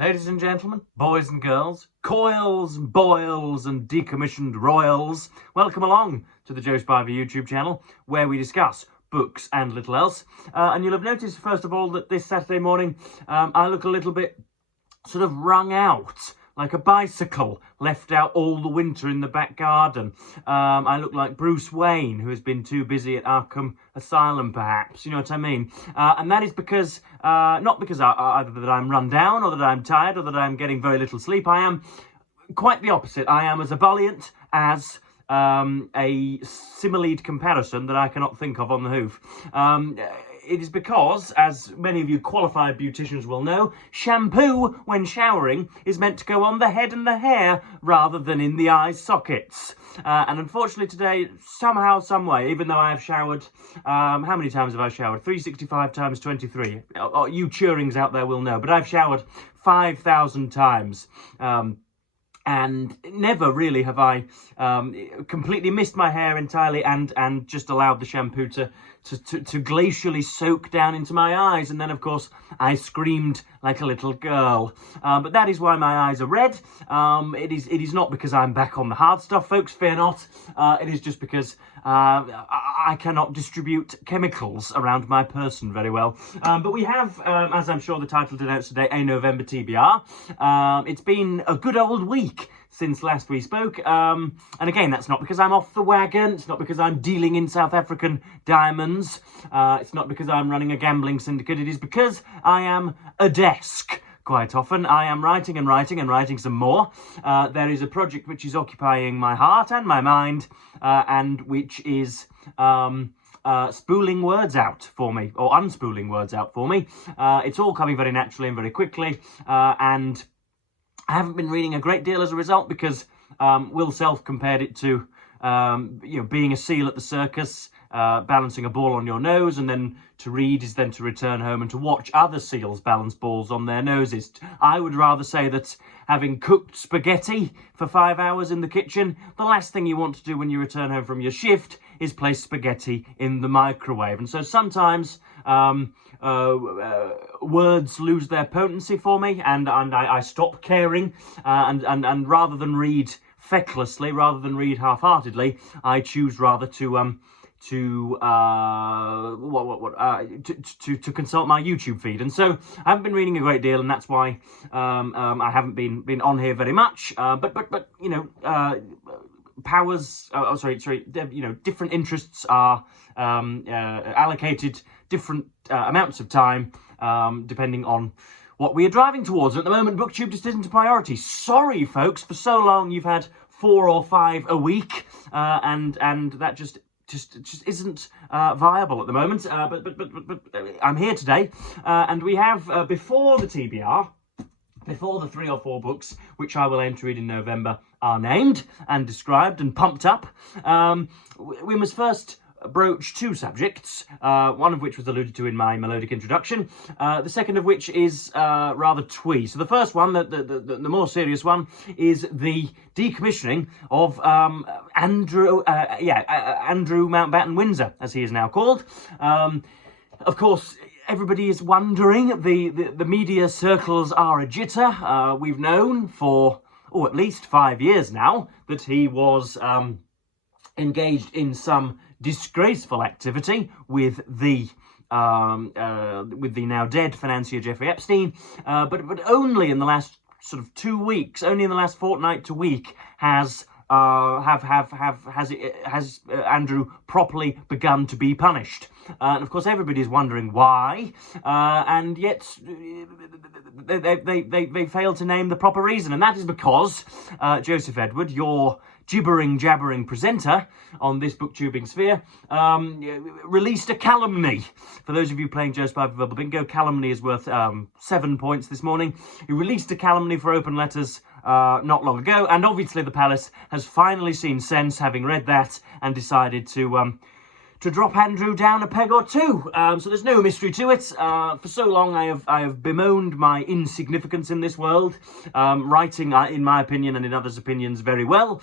Ladies and gentlemen, boys and girls, coils and boils and decommissioned royals, welcome along to the Joe Spiver YouTube channel, where we discuss books and little else. And you'll have noticed, first of all, that this Saturday morning I look a little bit sort of wrung out, like a bicycle left out all the winter in the back garden. I look like Bruce Wayne, who has been too busy at Arkham Asylum, perhaps. You know what I mean? And that is because, not because either that I'm run down, or that I'm tired, or that I'm getting very little sleep. I am quite the opposite. I am as ebullient as a similed comparison that I cannot think of on the hoof. It is because, as many of you qualified beauticians will know, shampoo, when showering, is meant to go on the head and the hair rather than in the eye sockets. And unfortunately today, somehow, some way, even though I have showered, how many times have I showered? 365 times 23. You Turings out there will know, but I've showered 5,000 times. And never really have I completely missed my hair entirely and just allowed the shampoo to glacially soak down into my eyes. And then, of course, I screamed like a little girl. But that is why my eyes are red. It is not because I'm back on the hard stuff, folks, fear not. It is just because I cannot distribute chemicals around my person very well. But we have, as I'm sure the title denotes today, a November TBR. It's been a good old week since last we spoke, and again, that's not because I'm off the wagon, it's not because I'm dealing in South African diamonds, it's not because I'm running a gambling syndicate, it is because I am a desk. Quite often, I am writing and writing and writing some more. There is a project which is occupying my heart and my mind, and which is spooling words out for me, or unspooling words out for me. It's all coming very naturally and very quickly, and I haven't been reading a great deal as a result because Will Self compared it to being a seal at the circus, balancing a ball on your nose, and then to read is then to return home and to watch other seals balance balls on their noses. I would rather say that having cooked spaghetti for 5 hours in the kitchen, the last thing you want to do when you return home from your shift is place spaghetti in the microwave. And so sometimes words lose their potency for me, and I stop caring, and rather than read fecklessly, rather than read half-heartedly, I choose rather to consult my YouTube feed. And so I haven't been reading a great deal, and that's why I haven't been on here very much. But you know, different interests are allocated different amounts of time depending on what we are driving towards. At the moment, BookTube just isn't a priority. Sorry, folks. For so long, you've had 4 or 5 a week, and that just isn't viable at the moment. But I'm here today, and we have before the TBR. Before the 3 or 4 books, which I will aim to read in November, are named and described and pumped up, we must first broach 2 subjects, one of which was alluded to in my melodic introduction, the second of which is rather twee. So the first one, the more serious one, is the decommissioning of Andrew Mountbatten Windsor, as he is now called. Of course, everybody is wondering, the media circles are a jitter. We've known for, at least 5 years now, that he was engaged in some disgraceful activity with the now dead financier Jeffrey Epstein, but only in the last sort of 2 weeks, only in the last fortnight to week, has Andrew properly begun to be punished. And of course everybody's wondering why, and yet they fail to name the proper reason, and that is because Joseph Edward, your gibbering-jabbering presenter on this booktubing sphere, released a calumny. For those of you playing Joe Spiver Verbal Bingo, calumny is worth 7 points this morning. He released a calumny for open letters not long ago, and obviously the palace has finally seen sense, having read that, and decided to drop Andrew down a peg or 2. So there's no mystery to it. For so long I have bemoaned my insignificance in this world, writing, in my opinion and in others' opinions, very well,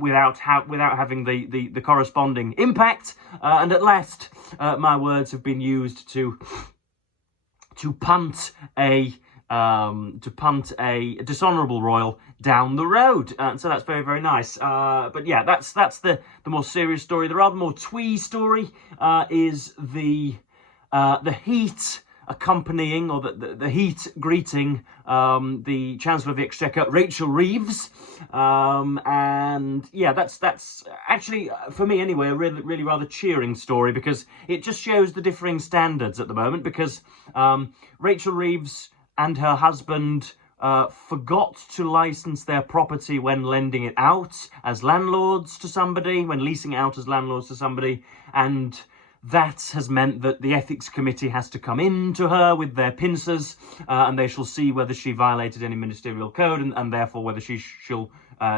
without having the corresponding impact. And at last, my words have been used to punt a to punt a dishonourable royal down the road. So that's very, very nice. But yeah, that's the more serious story. The rather more twee story is the heat accompanying, or the heat greeting the Chancellor of the Exchequer, Rachel Reeves. And yeah, that's actually, for me anyway, a really rather cheering story, because it just shows the differing standards at the moment, because Rachel Reeves and her husband forgot to license their property when lending it out as landlords to somebody, when leasing it out as landlords to somebody, and that has meant that the ethics committee has to come in to her with their pincers, and they shall see whether she violated any ministerial code, and therefore whether she'll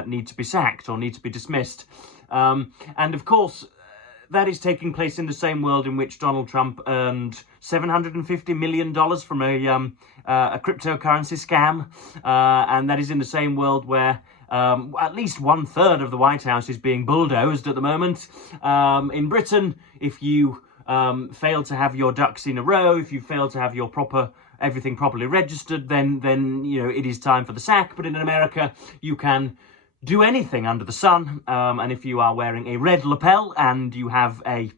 need to be sacked or need to be dismissed. And of course, that is taking place in the same world in which Donald Trump earned $750 million from a cryptocurrency scam, and that is in the same world where at least 1/3 of the White House is being bulldozed at the moment. In Britain, if you fail to have your ducks in a row, if you fail to have your everything properly registered, then you know it is time for the sack. But in America, you can do anything under the sun, and if you are wearing a red lapel and you have an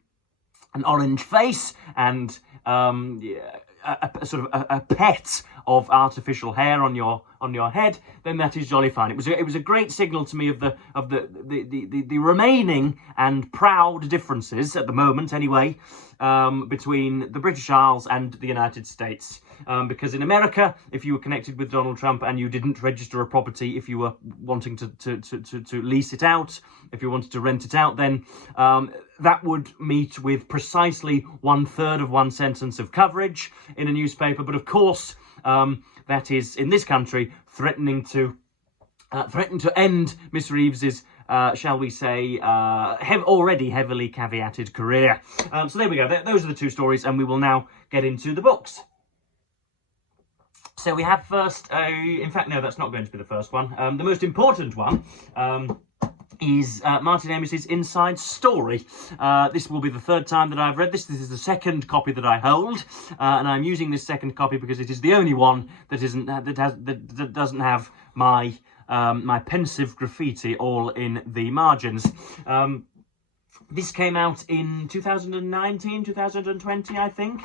orange face and a sort of a pet of artificial hair on your head, then that is jolly fine. It was a great signal to me of the remaining and proud differences at the moment, anyway, between the British Isles and the United States. Because in America, if you were connected with Donald Trump and you didn't register a property, if you were wanting to lease it out, if you wanted to rent it out, then that would meet with precisely 1/3 of one sentence of coverage in a newspaper. But of course, that is, in this country, threatening to end Miss Reeves's, shall we say, already heavily caveated career. So there we go. Those are the two stories, and we will now get into the books. So we have first in fact, no, that's not going to be the first one. The most important one is Martin Amis's Inside Story. This will be the third time that I've read this. This is the second copy that I hold, and I'm using this second copy because it is the only one that doesn't have my my pensive graffiti all in the margins. This came out in 2019, 2020, I think.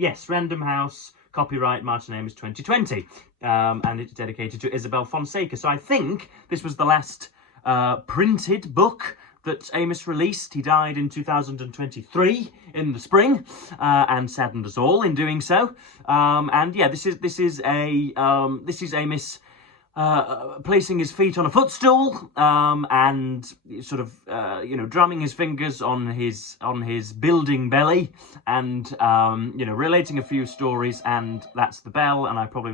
Yes, Random House, copyright Martin Amis 2020. And it's dedicated to Isabel Fonseca. So I think this was the last printed book that Amis released. He died in 2023 in the spring, and saddened us all in doing so. And yeah, this is Amis placing his feet on a footstool, and sort of drumming his fingers on his building belly, and relating a few stories, and that's the bell. And I'm probably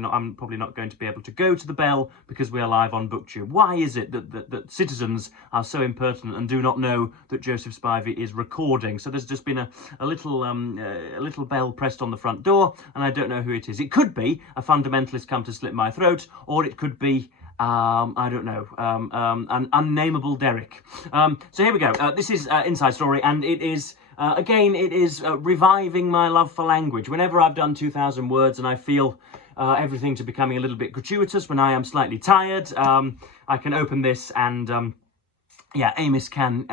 not going to be able to go to the bell because we are live on BookTube. Why is it that citizens are so impertinent and do not know that Joseph Spivey is recording? So there's just been a little bell pressed on the front door, and I don't know who it is. It could be a fundamentalist come to slit my throat, or it could be I don't know, an unnameable Derek. So here we go. This is Inside Story, and it is, again, it is reviving my love for language. Whenever I've done 2,000 words and I feel everything to becoming a little bit gratuitous, when I am slightly tired, I can open this and yeah, Amis can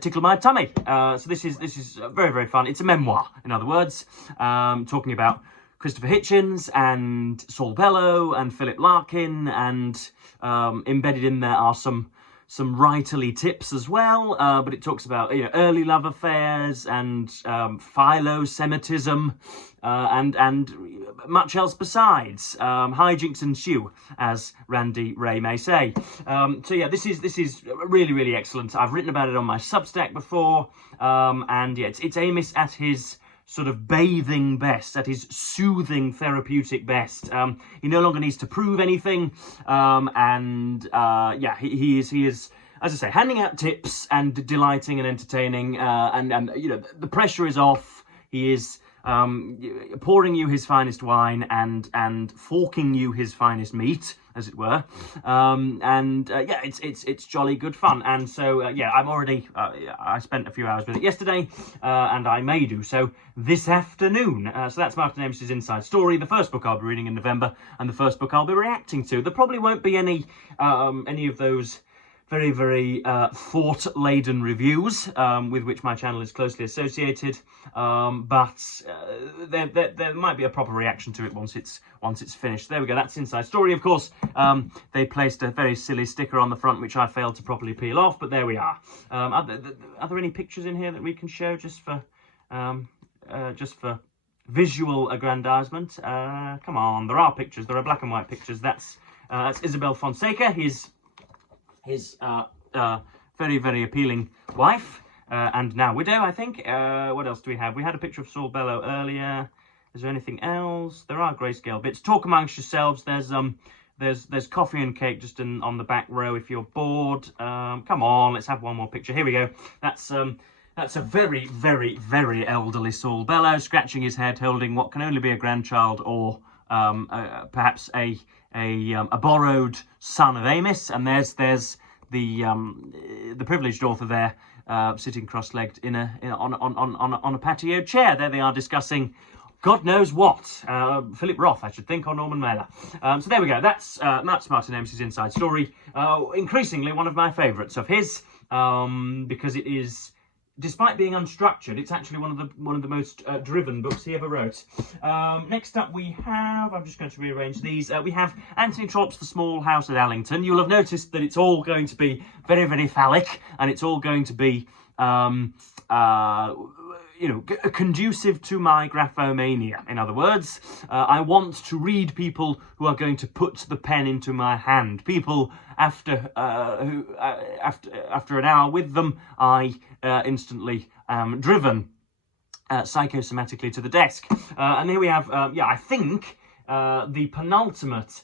tickle my tummy. So this is very, very fun. It's a memoir, in other words, talking about Christopher Hitchens and Saul Bellow and Philip Larkin, and embedded in there are some writerly tips as well. But it talks about early love affairs and philo-Semitism and much else besides. Hijinks ensue, as Randy Ray may say. So yeah, this is really, really excellent. I've written about it on my Substack before, and yeah, it's Amis at his sort of bathing best, at his soothing, therapeutic best. He no longer needs to prove anything, and yeah, he is, as I say, handing out tips and delighting and entertaining, and the pressure is off. He is pouring you his finest wine and forking you his finest meat, as it were. Yeah, it's jolly good fun. And so yeah, I spent a few hours with it yesterday, and I may do so this afternoon. So that's Martin Amos's Inside Story, the first book I'll be reading in November, and the first book I'll be reacting to. There probably won't be any of those very, very thought-laden reviews with which my channel is closely associated, but there might be a proper reaction to it once it's finished. There we go. That's Inside Story. Of course, they placed a very silly sticker on the front which I failed to properly peel off, but there we are. Are there any pictures in here that we can show just for visual aggrandizement? Come on, there are pictures. There are black and white pictures. That's Isabel Fonseca. His very, very appealing wife, and now widow, I think. What else do we have? We had a picture of Saul Bellow earlier. Is there anything else? There are grayscale bits. Talk amongst yourselves. There's coffee and cake just on the back row if you're bored. Come on, let's have one more picture. Here we go. That's a very, very, very elderly Saul Bellow scratching his head, holding what can only be a grandchild or perhaps a borrowed son of Amos, and there's the privileged author there, sitting cross-legged on a patio chair. There they are discussing God knows what, Philip Roth, I should think, or Norman Mailer. So there we go. That's Martin Amos's Inside Story. Increasingly one of my favourites of his, because it is, despite being unstructured, it's actually one of the most driven books he ever wrote. Next up we have, I'm just going to rearrange these, we have Anthony Trollope's The Small House at Allington. You'll have noticed that it's all going to be very, very phallic, and it's all going to be, conducive to my graphomania. In other words, I want to read people who are going to put the pen into my hand. People after an hour with them, I instantly am driven psychosomatically to the desk. And here we have, I think, the penultimate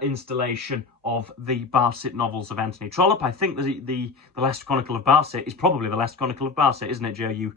installation of the Barset novels of Anthony Trollope. I think the Last Chronicle of Barset is probably the Last Chronicle of Barset, isn't it, Joe?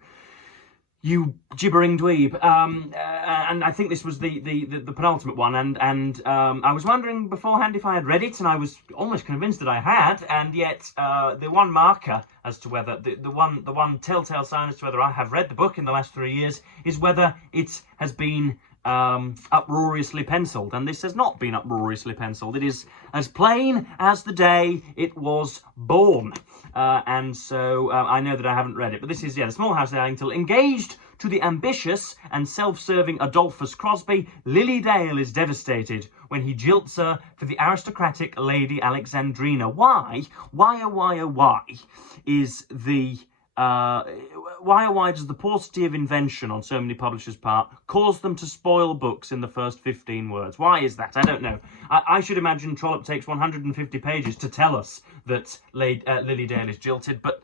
You gibbering dweeb. And I think this was the penultimate one, and I was wondering beforehand if I had read it, and I was almost convinced that I had, and yet the one marker as to whether the one telltale sign as to whether I have read the book in the last 3 years is whether it has been uproariously penciled, and this has not been uproariously penciled. It is as plain as the day it was born, and so I know that I haven't read it, but this is, The Small House at Allington. Engaged to the ambitious and self-serving Adolphus Crosby, Lily Dale is devastated when he jilts her for the aristocratic Lady Alexandrina. Why is the why does the paucity of invention on so many publishers' part cause them to spoil books in the first 15 words? Why is that? I don't know. I should imagine Trollope takes 150 pages to tell us that Lily Dale is jilted, but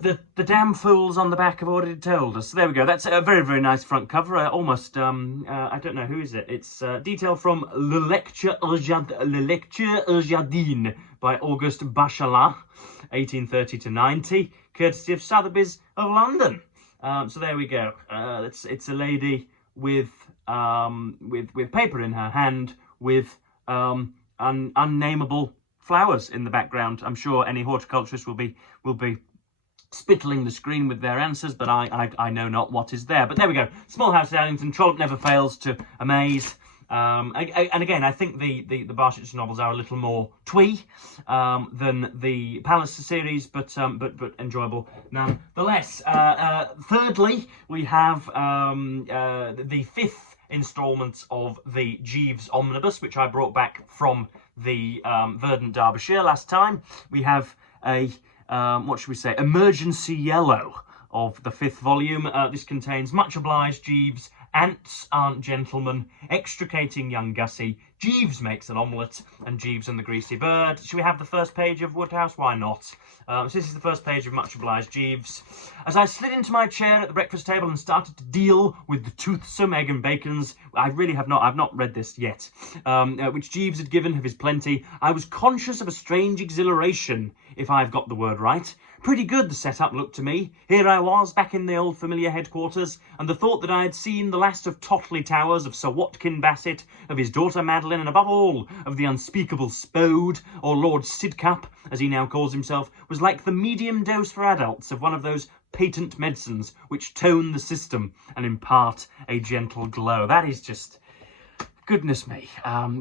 the damn fools on the back have already told us. So there we go. That's a very, very nice front cover. Almost, I don't know, who is it? It's detail from Le Lecture au Jardin by Auguste Bachelard, 1830 to 90, courtesy of Sotheby's of London. So there we go. It's a lady with paper in her hand, with unnameable flowers in the background. I'm sure any horticulturist will be spittling the screen with their answers, but I know not what is there. But there we go. Small House at Allington. Trollope never fails to amaze. And again, I think the Barset novels are a little more twee than the Palace series, but enjoyable nonetheless. Thirdly, we have the fifth instalment of the Jeeves omnibus, which I brought back from the Verdant Derbyshire last time. We have a what should we say, emergency yellow of the fifth volume. This contains Much Obliged Jeeves, Ants Aren't Gentlemen, Extricating Young Gussie, Jeeves makes an omelette, and Jeeves and the Greasy Bird. Should we have the first page of Woodhouse? Why not? So this is the first page of Much Obliged, Jeeves. As I slid into my chair at the breakfast table and started to deal with the toothsome egg and bacons, I've not read this yet, which Jeeves had given of his plenty, I was conscious of a strange exhilaration, if I've got the word right. Pretty good the setup looked to me. Here I was, back in the old familiar headquarters, and the thought that I had seen the last of Totley Towers, of Sir Watkin Bassett, of his daughter Madeline, and above all, of the unspeakable Spode, or Lord Sidcup, as he now calls himself, was like the medium dose for adults of one of those patent medicines which tone the system and impart a gentle glow. That is just... goodness me,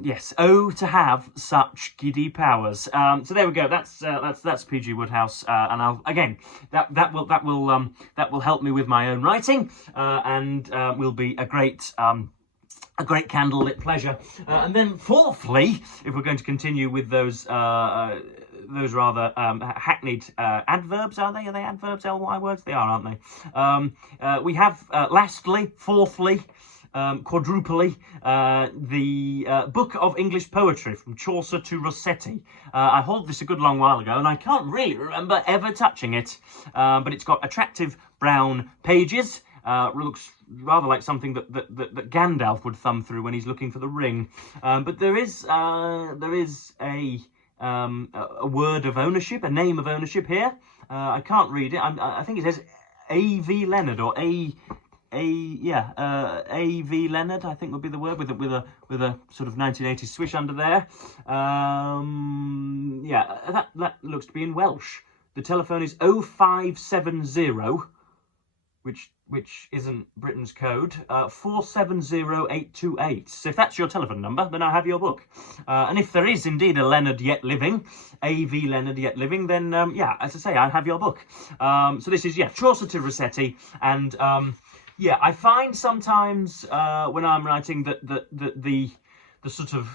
yes. Oh, to have such giddy powers. So there we go. That's PG Woodhouse, and I'll again that will help me with my own writing, and will be a great candlelit pleasure. And then fourthly, if we're going to continue with those rather hackneyed adverbs, are they? Are they adverbs? LY words? They are, aren't they? We have lastly, fourthly, quadruply, the Book of English Poetry from Chaucer to Rossetti. I hauled this a good long while ago and I can't really remember ever touching it, but it's got attractive brown pages. Looks rather like something that Gandalf would thumb through when he's looking for the ring. But there is a word of ownership, a name of ownership here. I can't read it. I think it says A.V. Leonard, or A.V. Leonard, I think would be the word, with a sort of 1980s swish under there. Yeah, that looks to be in Welsh. The telephone is 0570, which isn't Britain's code, 470828. So if that's your telephone number, then I have your book. And if there is indeed a Leonard yet living, A.V. Leonard yet living, then yeah, as I say, I have your book. So this is, yeah, Chaucer to Rossetti, and yeah, I find sometimes when I'm writing that the sort of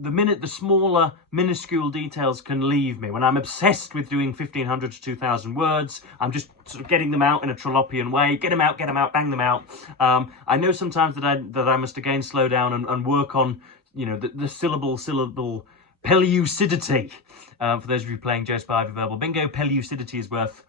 the smaller minuscule details can leave me. When I'm obsessed with doing 1,500 to 2,000 words, I'm just sort of getting them out in a trollopian way. Get them out, bang them out. I know sometimes that I must again slow down and work on, you know, the syllable pellucidity. For those of you playing Joe Spivey Verbal Bingo, pellucidity is worth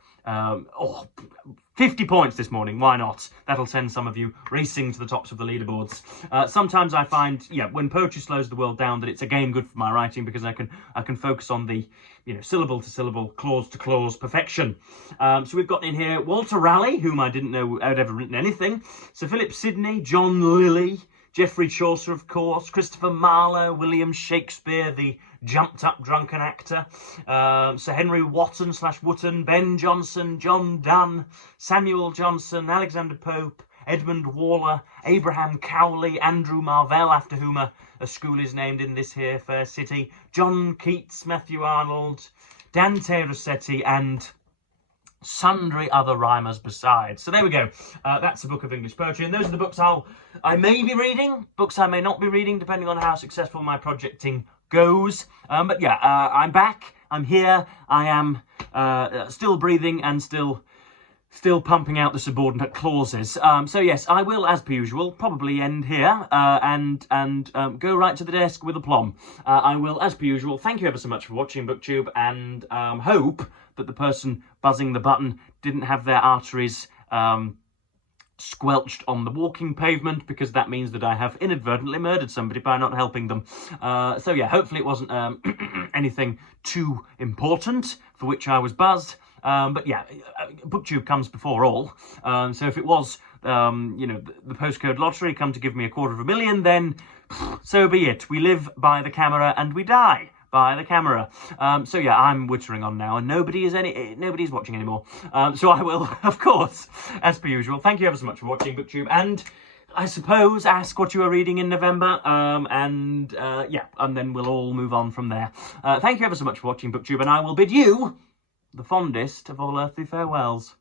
50 points this morning. Why not? That'll send some of you racing to the tops of the leaderboards. Sometimes I find, yeah, when poetry slows the world down, that it's again good for my writing, because I can focus on the, you know, syllable to syllable, clause to clause perfection. So we've got in here Walter Raleigh, whom I didn't know had ever written anything, Sir Philip Sidney, John Lilly, Geoffrey Chaucer, of course, Christopher Marlowe, William Shakespeare, the jumped-up drunken actor, Sir Henry Wotton / Wotton, Ben Jonson, John Donne, Samuel Johnson, Alexander Pope, Edmund Waller, Abraham Cowley, Andrew Marvell, after whom a school is named in this here fair city, John Keats, Matthew Arnold, Dante Rossetti, and sundry other rhymers besides. So there we go. That's a book of English poetry, and those are the books I may be reading, books I may not be reading, depending on how successful my projecting goes. But yeah, I'm back, I'm here, I am still breathing and still pumping out the subordinate clauses. So yes, I will, as per usual, probably end here and go right to the desk with aplomb. I will, as per usual, thank you ever so much for watching BookTube, and hope that the person buzzing the button didn't have their arteries squelched on the walking pavement, because that means that I have inadvertently murdered somebody by not helping them. So yeah, hopefully it wasn't anything too important for which I was buzzed. But yeah, BookTube comes before all. So if it was, you know, the postcode lottery come to give me $250,000, then so be it. We live by the camera and we die by the camera. So yeah, I'm wittering on now, and nobody's watching anymore. So I will, of course, as per usual, thank you ever so much for watching BookTube, and I suppose ask what you are reading in November, yeah, and then we'll all move on from there. Thank you ever so much for watching BookTube, and I will bid you the fondest of all earthly farewells.